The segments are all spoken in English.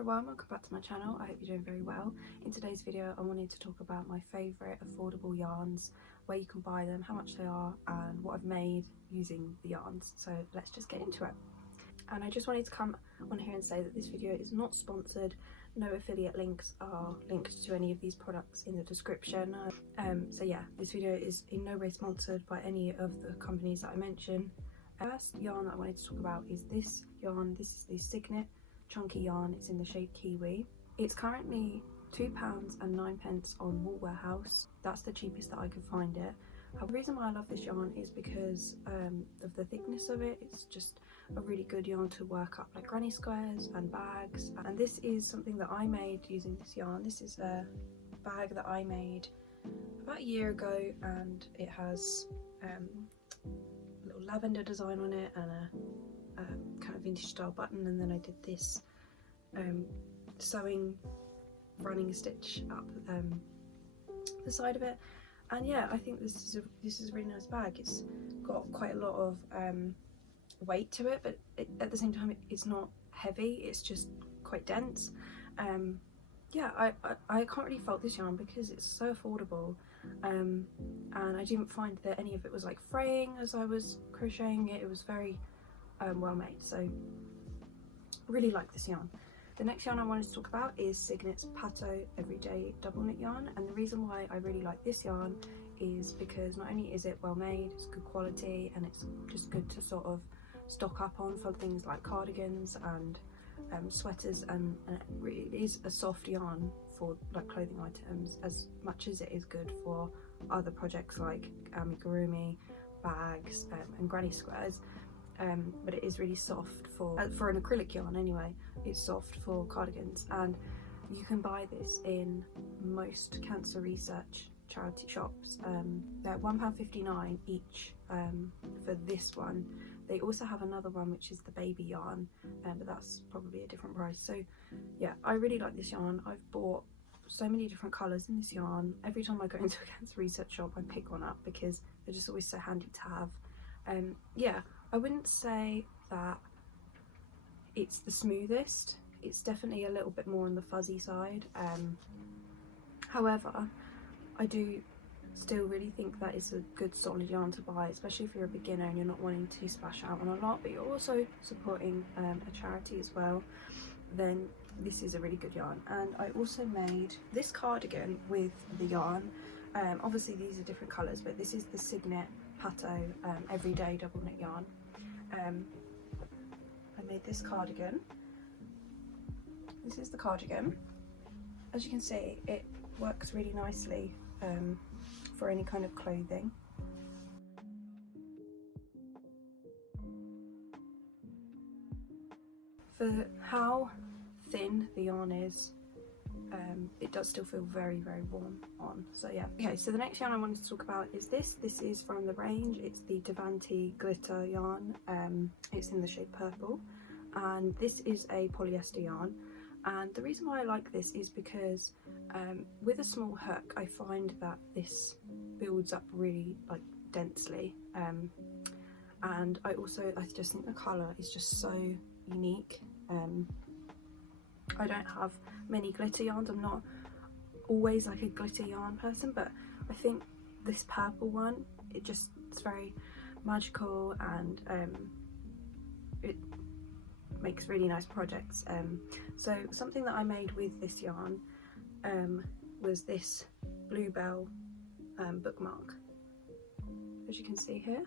everyone, welcome back to my channel. I hope you're doing very well. In today's video I wanted to talk about my favourite affordable yarns, where you can buy them, how much they are and what I've made using the yarns. So let's just get into it. And I just wanted to come on here and say that this video is not sponsored. No affiliate links are linked to any of these products in the description. So yeah, this video is in no way sponsored by any of the companies that I mention. First yarn that I wanted to talk about is this yarn. This is the Cygnet Chunky yarn. It's in the shade Kiwi. It's currently £2.09 on Wool Warehouse. That's the cheapest that I could find it. The reason why I love this yarn is because of the thickness of it. It's just a really good yarn to work up like granny squares and bags. And this is something that I made using this yarn. This is a bag that I made about a year ago, and it has a little lavender design on it and a kind of vintage style button, and then I did this sewing running stitch up the side of it. And yeah, I think this is a really nice bag. It's got quite a lot of weight to it, but at the same time it's not heavy, it's just quite dense. Yeah, I can't really fault this yarn because it's so affordable, and I didn't find that any of it was like fraying as I was crocheting it. It was very well made, so really like this yarn. The next yarn I wanted to talk about is Cygnet's Pato Everyday Double Knit yarn, and the reason why I really like this yarn is because not only is it well made, it's good quality, and it's just good to sort of stock up on for things like cardigans and sweaters, and it really is a soft yarn for like clothing items as much as it is good for other projects like amigurumi, bags and granny squares. But it is really soft for an acrylic yarn anyway. It's soft for cardigans, and you can buy this in most cancer research charity shops. They're £1.59 each for this one. They also have another one which is the baby yarn, but that's probably a different price. So yeah, I really like this yarn. I've bought so many different colours in this yarn. Every time I go into a cancer research shop I pick one up because they're just always so handy to have. Yeah, I wouldn't say that it's the smoothest. It's definitely a little bit more on the fuzzy side. However, I do still really think that it's a good solid yarn to buy, especially if you're a beginner and you're not wanting to splash out on a lot, but you're also supporting a charity as well. Then this is a really good yarn. And I also made this cardigan with the yarn. Obviously these are different colours, but this is the Cygnet Pato Everyday Double Knit yarn. I made this cardigan. This is the cardigan. As you can see, it works really nicely for any kind of clothing. For how thin the yarn is, it does still feel very warm on. So yeah. Okay, so the next yarn I wanted to talk about is this. This is from the range. It's the Divante Glitter yarn. It's in the shade purple, and this is a polyester yarn. And the reason why I like this is because with a small hook I find that this builds up really like densely, and I just think the colour is just so unique. I don't have many glitter yarns. I'm not always like a glitter yarn person, but I think this purple one, it's very magical, and it makes really nice projects. So something that I made with this yarn was this bluebell bookmark, as you can see here,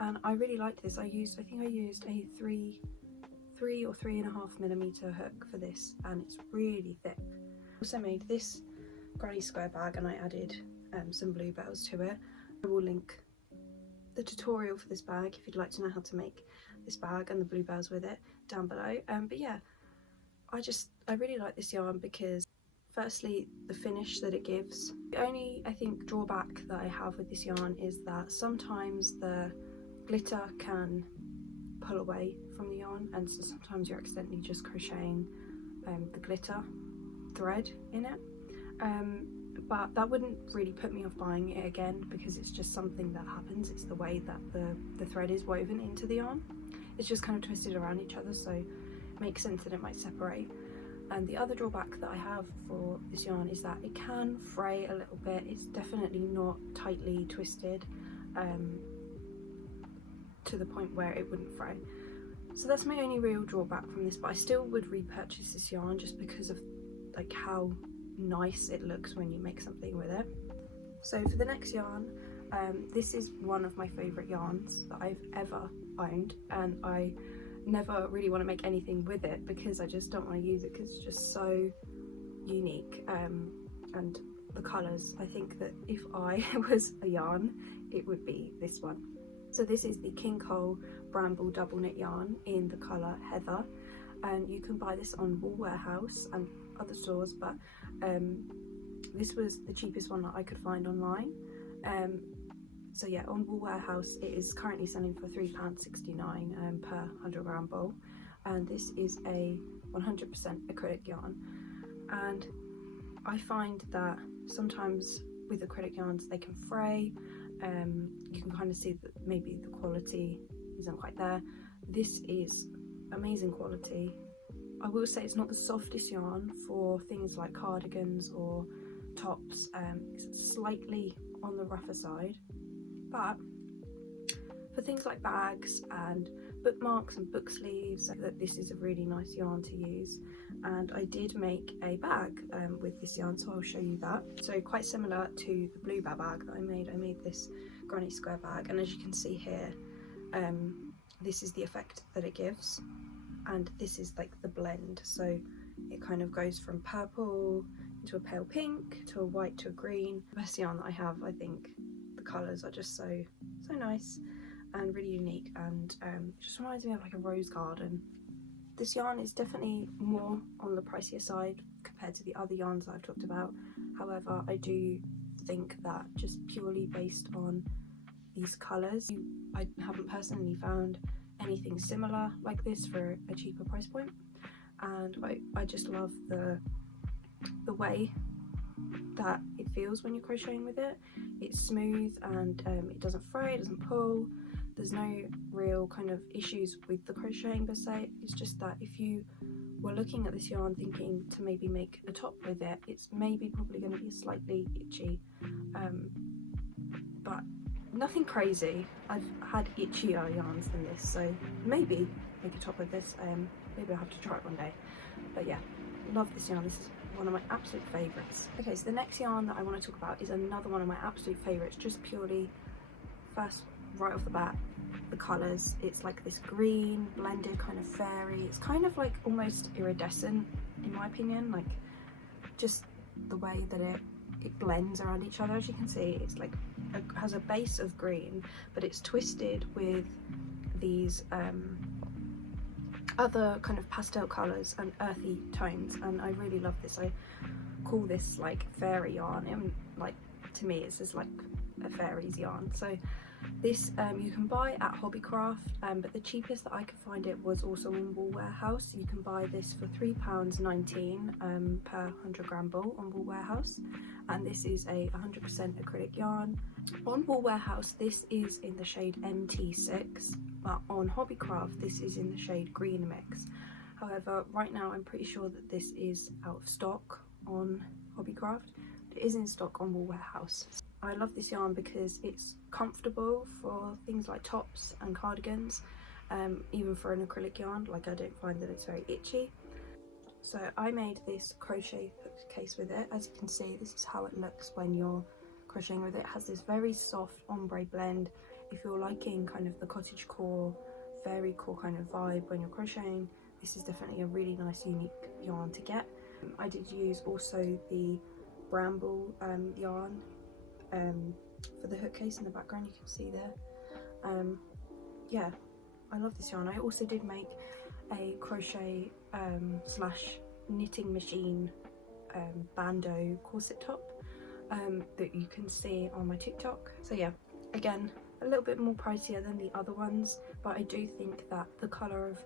and I really liked this. I think I used a 3 or 3.5mm hook for this, and it's really thick. I also made this granny square bag, and I added some bluebells to it. I will link the tutorial for this bag if you'd like to know how to make this bag and the bluebells with it down below. But yeah, I really like this yarn because firstly the finish that it gives. The only, I think, drawback that I have with this yarn is that sometimes the glitter can pull away from the yarn, and so sometimes you're accidentally just crocheting the glitter thread in it. But that wouldn't really put me off buying it again, because it's just something that happens. It's the way that the thread is woven into the yarn. It's just kind of twisted around each other, so it makes sense that it might separate. And the other drawback that I have for this yarn is that it can fray a little bit. It's definitely not tightly twisted to the point where it wouldn't fray. So that's my only real drawback from this, but I still would repurchase this yarn just because of like how nice it looks when you make something with it. So for the next yarn, this is one of my favourite yarns that I've ever owned, and I never really want to make anything with it because I just don't want to use it because it's just so unique, and the colours, I think that if I was a yarn it would be this one. So this is the King Cole Bramble double knit yarn in the colour Heather, and you can buy this on Wool Warehouse and other stores, but this was the cheapest one that I could find online. So yeah, on Wool Warehouse it is currently selling for £3.69 per 100g ball, and this is a 100% acrylic yarn. And I find that sometimes with acrylic yarns they can fray. You can kind of see that maybe the quality isn't quite there. This is amazing quality. I will say it's not the softest yarn for things like cardigans or tops. It's slightly on the rougher side, but for things like bags and bookmarks and book sleeves, that this is a really nice yarn to use. And I did make a bag with this yarn, so I'll show you that. So quite similar to the blue bag that I made this granny square bag, and as you can see here, this is the effect that it gives, and this is like the blend. So it kind of goes from purple to a pale pink to a white to a green. The best yarn that I have, I think. The colours are just so nice and really unique, and just reminds me of like a rose garden. This yarn is definitely more on the pricier side compared to the other yarns that I've talked about. However, I do think that just purely based on these colours, I haven't personally found anything similar like this for a cheaper price point, and I just love the way that it feels when you're crocheting with it. It's smooth, and it doesn't fray, it doesn't pull. There's no real kind of issues with the crocheting per se. It's just that if you were looking at this yarn thinking to maybe make a top with it, it's maybe probably going to be slightly itchy, but nothing crazy. I've had itchier yarns than this, so maybe make a top with this. Maybe I'll have to try it one day. But yeah, love this yarn. This is one of my absolute favourites. Okay, so the next yarn that I want to talk about is another one of my absolute favourites, just purely first right off the bat, the colours. It's like this green blended kind of fairy. It's kind of like almost iridescent in my opinion, like just the way that it blends around each other. As you can see, it's like has a base of green, but it's twisted with these other kind of pastel colours and earthy tones, and I really love this. I call this like fairy yarn, and like to me it's just like a fairy's yarn. So this you can buy at Hobbycraft, but the cheapest that I could find it was also in Wool Warehouse. You can buy this for £3.19 per 100g ball on Wool Warehouse, and this is a 100% acrylic yarn. On Wool Warehouse this is in the shade MT6, but on Hobbycraft this is in the shade Green Mix. However, right now I'm pretty sure that this is out of stock on Hobbycraft. It is in stock on Wool Warehouse. I love this yarn because it's comfortable for things like tops and cardigans, even for an acrylic yarn. Like, I don't find that it's very itchy. So I made this crochet hook case with it. As you can see, this is how it looks when you're crocheting with it. It has this very soft ombre blend. If you're liking kind of the cottagecore, fairy core kind of vibe when you're crocheting, this is definitely a really nice unique yarn to get. I did use also the Bramble yarn for the hook case in the background, you can see there. Yeah, I love this yarn. I also did make a crochet slash knitting machine bandeau corset top that you can see on my TikTok. So yeah, again, a little bit more pricier than the other ones, but I do think that the colour of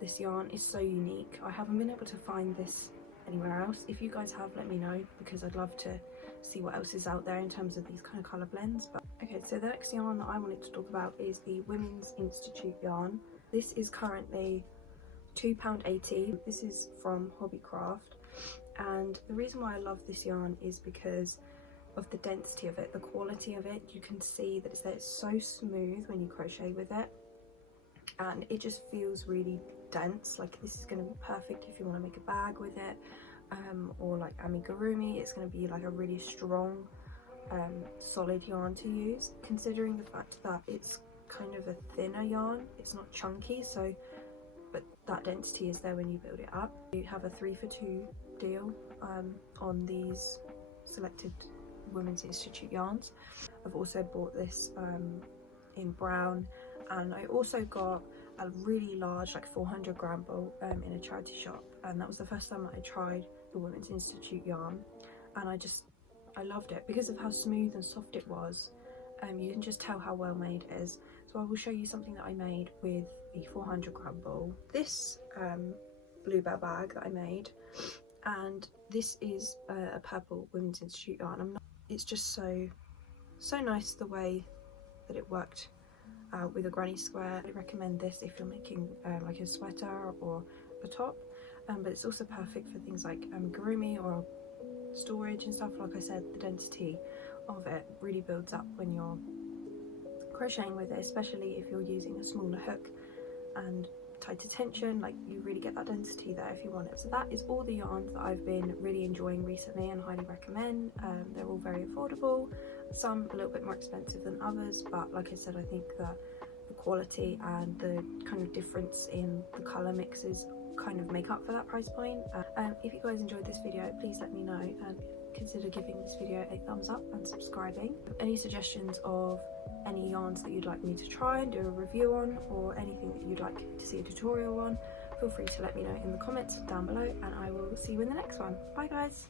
this yarn is so unique. I haven't been able to find this anywhere else. If you guys have, let me know, because I'd love to see what else is out there in terms of these kind of colour blends. But okay, so the next yarn that I wanted to talk about is the Women's Institute yarn. This is currently £2.80. This is from Hobbycraft, and the reason why I love this yarn is because of the density of it, the quality of it. You can see that it's so smooth when you crochet with it, and it just feels really dense. Like this is going to be perfect if you want to make a bag with it, or like amigurumi. It's going to be like a really strong solid yarn to use, considering the fact that it's kind of a thinner yarn. It's not chunky, so but that density is there when you build it up. You have a 3 for 2 deal on these selected Women's Institute yarns. I've also bought this in brown, and I also got a really large, like 400 gram bowl in a charity shop, and that was the first time that I tried the Women's Institute yarn, and I loved it because of how smooth and soft it was. You can just tell how well made it is. So I will show you something that I made with the 400 gram bowl. This bluebell bag that I made, and this is a purple Women's Institute yarn. It's just so nice the way that it worked out with a granny square. I recommend this if you're making like a sweater or a top, but it's also perfect for things like amigurumi or storage and stuff. Like I said, the density of it really builds up when you're crocheting with it, especially if you're using a smaller hook and tighter tension. Like, you really get that density there if you want it. So that is all the yarns that I've been really enjoying recently and highly recommend. They're all very affordable, some a little bit more expensive than others, but like I said, I think that the quality and the kind of difference in the colour mixes kind of make up for that price point. If you guys enjoyed this video, please let me know, and consider giving this video a thumbs up and subscribing. Any suggestions of any yarns that you'd like me to try and do a review on, or anything that you'd like to see a tutorial on, feel free to let me know in the comments down below, and I will see you in the next one. Bye guys!